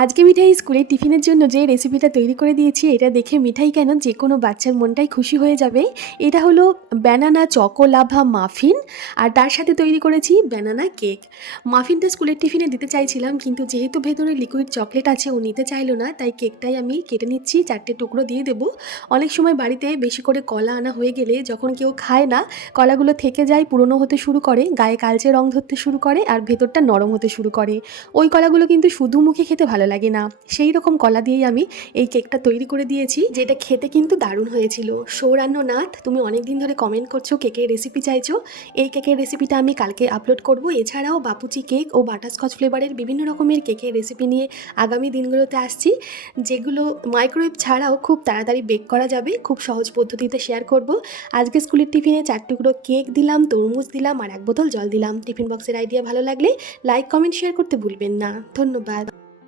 আজকে মিঠাই স্কুলে টিফিনের জন্য যে রেসিপিটা তৈরি করে দিয়েছি এটা দেখে মিঠাই কেন যে কোনো বাচ্চার মনটাই খুশি হয়ে যাবে। এটা হলো ব্যানানা চকো লাভা মাফিন, আর তার সাথে তৈরি করেছি ব্যানানা কেক। মাফিনটা স্কুলের টিফিনে দিতে চাইছিলাম, কিন্তু যেহেতু ভেতরে লিকুইড চকলেট আছে ও নিতে চাইলো না, তাই কেকটাই আমি কেটে নিচ্ছি, 4টে টুকরো দিয়ে দেবো। অনেক সময় বাড়িতে বেশি করে কলা আনা হয়ে গেলে যখন কেউ খায় না, কলাগুলো থেকে যায়, পুরনো হতে শুরু করে, গায়ে কালচে রং ধরতে শুরু করে আর ভেতরটা নরম হতে শুরু করে। ওই কলাগুলো কিন্তু শুধু মুখে খেতে ভালো লাগে না, সেই রকম কলা দিয়েই আমি এই কেকটা তৈরি করে দিয়েছি, যেটা খেতে কিন্তু দারুণ হয়েছিল। সৌরান্যনাথ, তুমি অনেক দিন ধরে কমেন্ট করছো, কেকের রেসিপি চাইছো। এই কেকের রেসিপিটা আমি কালকে আপলোড করব। এছাড়াও বাপুচি কেক ও বাটারস্কচ ফ্লেভারের বিভিন্ন রকমের কেকের রেসিপি নিয়ে আগামী দিনগুলোতে আসছি, যেগুলো মাইক্রোওয়েভ ছাড়াও খুব তাড়াতাড়ি বেক করা যাবে, খুব সহজ পদ্ধতিতে শেয়ার করব। আজকে স্কুলের টিফিনে 4 টুকরো কেক দিলাম, তরমুজ দিলাম আর 1 বোতল জল দিলাম। টিফিন বক্সের আইডিয়া ভালো লাগলে লাইক কমেন্ট শেয়ার করতে ভুলবেন না। ধন্যবাদ।